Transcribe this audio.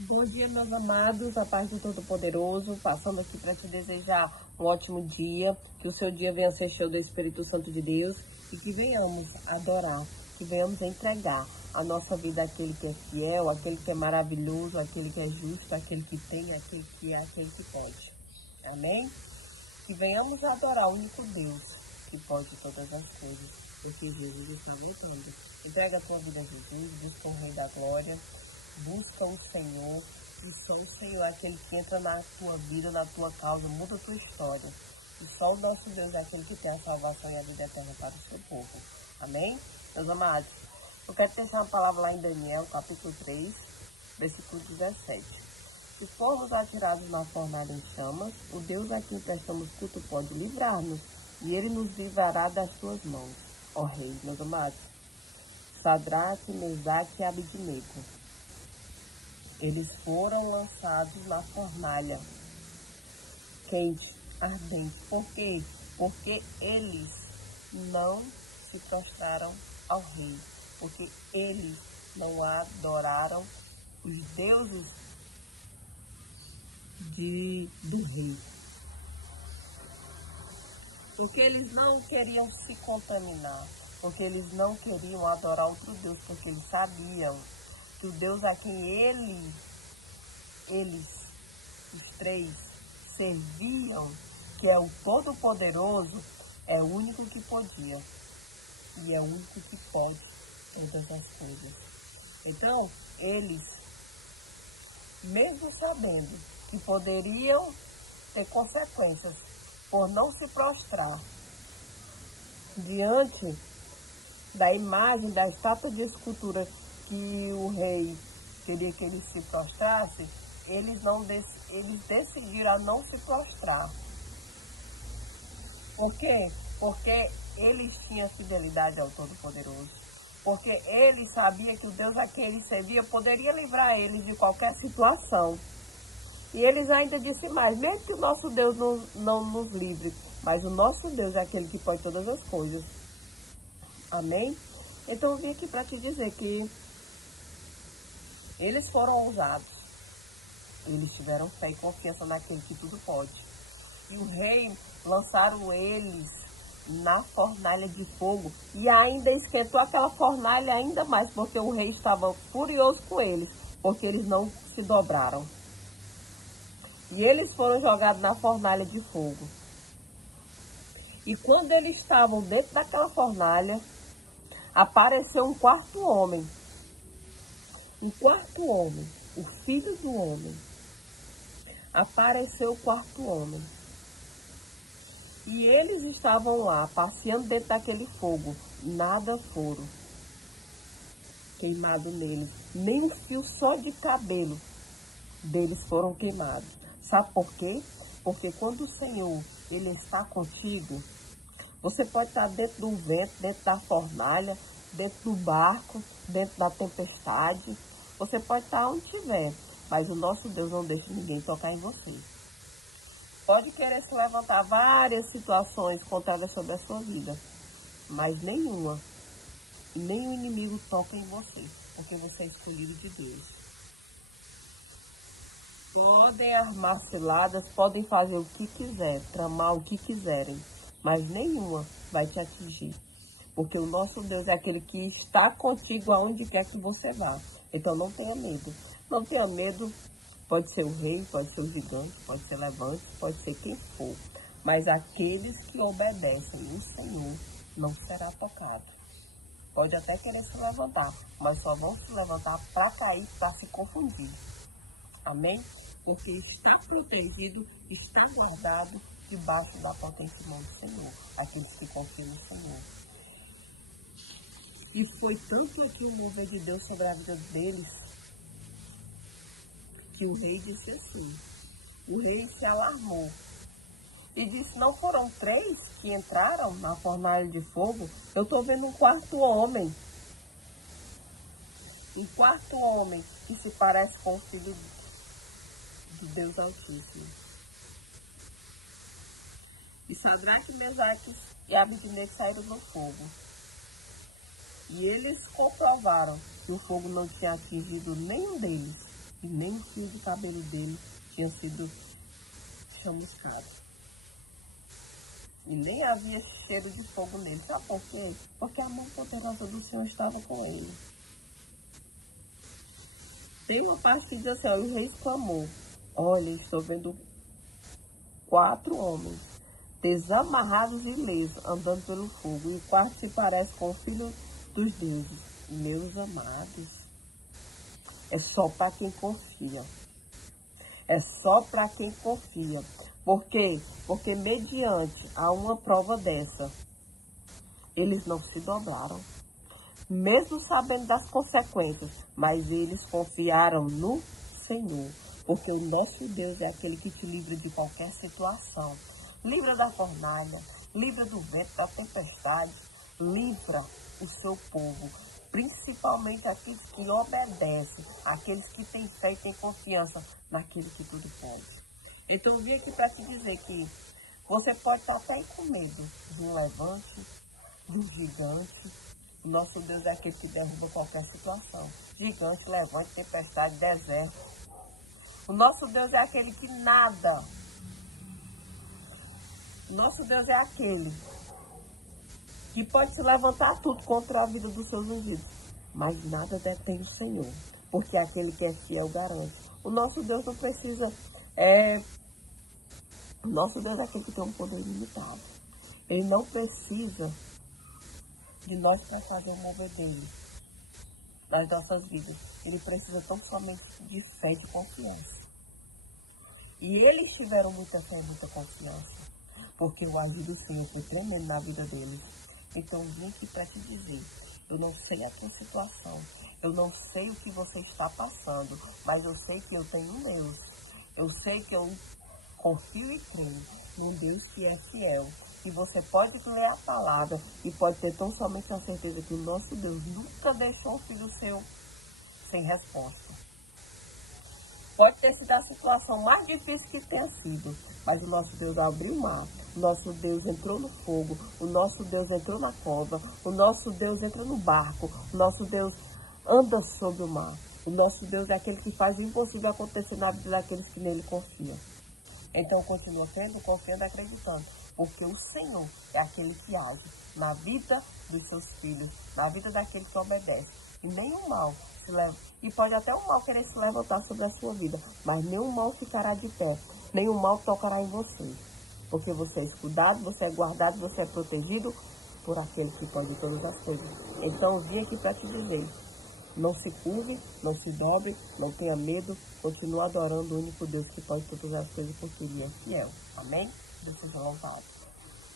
Bom dia, meus amados, a paz do Todo-Poderoso, passando aqui para te desejar um ótimo dia, que o seu dia venha ser cheio do Espírito Santo de Deus e que venhamos adorar, que venhamos entregar a nossa vida àquele que é fiel, àquele que é maravilhoso, àquele que é justo, àquele que tem, àquele que é, àquele que pode. Amém? Que venhamos adorar o único Deus que pode todas as coisas, porque Jesus está voltando. Entrega a tua vida a Jesus, busca o Rei da Glória. Busca o Senhor, e só o Senhor é aquele que entra na tua vida, na tua causa, muda a tua história. E só o nosso Deus é aquele que tem a salvação e a vida eterna para o seu povo. Amém? Meus amados, eu quero deixar uma palavra lá em Daniel, capítulo 3, versículo 17. Se formos atirados na fornalha em chamas, o Deus a quem prestamos culto pode livrar-nos, e ele nos livrará das tuas mãos, ó Rei, meus amados. Sadraque, Mesaque e Abidnego. Eles foram lançados na fornalha quente, ardente. Por quê? Porque eles não se prostraram ao rei. Porque eles não adoraram os deuses do rei. Porque eles não queriam se contaminar. Porque eles não queriam adorar outro Deus. Porque eles sabiam que o Deus a quem eles, os três, serviam, que é o Todo-Poderoso, é o único que podia. E é o único que pode todas as coisas. Então, eles, mesmo sabendo que poderiam ter consequências por não se prostrar diante da imagem, da estátua de escultura que o rei queria que eles se prostrassem, eles decidiram a não se prostrar. Por quê? Porque eles tinham fidelidade ao Todo-Poderoso. Porque eles sabiam que o Deus a quem eles serviam poderia livrar eles de qualquer situação. E eles ainda disseram mais, mesmo que o nosso Deus não nos livre, mas o nosso Deus é aquele que pode todas as coisas. Amém? Então eu vim aqui para te dizer que eles foram ousados. Eles tiveram fé e confiança naquele que tudo pode. E o rei lançaram eles na fornalha de fogo e ainda esquentou aquela fornalha ainda mais, porque o rei estava furioso com eles, porque eles não se dobraram. E eles foram jogados na fornalha de fogo. E quando eles estavam dentro daquela fornalha, apareceu um quarto homem. Um quarto homem, o filho do homem. Apareceu o quarto homem. E eles estavam lá, passeando dentro daquele fogo. Nada foram queimado neles. Nem um fio só de cabelo deles foram queimados. Sabe por quê? Porque quando o Senhor, Ele está contigo, você pode estar dentro do vento, dentro da fornalha, dentro do barco, dentro da tempestade. Você pode estar onde estiver, mas o nosso Deus não deixa ninguém tocar em você. Pode querer se levantar várias situações contrárias sobre a sua vida, mas nenhuma, nem o inimigo toca em você, porque você é escolhido de Deus. Podem armar ciladas, podem fazer o que quiser, tramar o que quiserem, mas nenhuma vai te atingir. Porque o nosso Deus é aquele que está contigo aonde quer que você vá. Então não tenha medo. Não tenha medo, pode ser o rei, pode ser o gigante, pode ser levante, pode ser quem for. Mas aqueles que obedecem o Senhor não será tocado. Pode até querer se levantar, mas só vão se levantar para cair, para se confundir. Amém? Porque está protegido, está guardado debaixo da potente mão do Senhor. Aqueles que confiam no Senhor. E foi tanto aqui o mover de Deus sobre a vida deles, que o rei disse assim, o rei se alarmou. E disse, não foram 3 que entraram na fornalha de fogo? Eu estou vendo um quarto homem. Um quarto homem que se parece com o filho de Deus Altíssimo. E Sadraque, Mesaque e Abidnego saíram do fogo. E eles comprovaram que o fogo não tinha atingido nenhum deles. e nem um fio de cabelo dele tinha sido chamuscado. E nem havia cheiro de fogo nele. Sabe por quê? Porque a mão poderosa do Senhor estava com ele. Tem uma parte que diz assim, ó, o rei exclamou, olha, estou vendo 4 homens, desamarrados e ilesos, andando pelo fogo, e o quarto se parece com o filho dos deuses. Meus amados, é só para quem confia. É só para quem confia. Por quê? Porque mediante a uma prova dessa, eles não se dobraram, mesmo sabendo das consequências, mas eles confiaram no Senhor, porque o nosso Deus é aquele que te livra de qualquer situação. Livra da fornalha, livra do vento, da tempestade, livra o seu povo, principalmente aqueles que obedecem, aqueles que têm fé e têm confiança naquele que tudo pode. Então eu vim aqui para te dizer que você pode estar até com medo de um levante, de um gigante. O nosso Deus é aquele que derruba qualquer situação. Gigante, levante, tempestade, deserto. O nosso Deus é aquele que nada. O nosso Deus é aquele que pode se levantar tudo contra a vida dos seus ungidos. Mas nada detém o Senhor, porque aquele que é fiel garante. O nosso Deus não precisa... O nosso Deus é aquele que tem um poder ilimitado. Ele não precisa de nós para fazer o mover dele nas nossas vidas. Ele precisa tão somente de fé e de confiança. E eles tiveram muita fé e muita confiança, porque o agir do Senhor foi tremendo na vida deles. Então eu vim aqui para te dizer, eu não sei a tua situação, eu não sei o que você está passando, mas eu sei que eu tenho um Deus. Eu sei que eu confio e creio num Deus que é fiel. E você pode ler a palavra e pode ter tão somente a certeza que o nosso Deus nunca deixou o filho seu sem resposta. Pode ter sido a situação mais difícil que tenha sido, mas o nosso Deus abriu o mar, o nosso Deus entrou no fogo, o nosso Deus entrou na cova, o nosso Deus entra no barco, o nosso Deus anda sobre o mar. O nosso Deus é aquele que faz o impossível acontecer na vida daqueles que nele confiam. Então continua crendo, confiando e acreditando, porque o Senhor é aquele que age na vida dos seus filhos, na vida daquele que obedece. E nenhum mal se leva, e pode até o mal querer se levantar sobre a sua vida, mas nenhum mal ficará de pé, nenhum mal tocará em você, porque você é escudado, você é guardado, você é protegido por aquele que pode todas as coisas. Então eu vim aqui para te dizer, não se curve, não se dobre, não tenha medo, continue adorando o único Deus que pode todas as coisas, porque Ele é fiel. Amém? Deus seja louvado.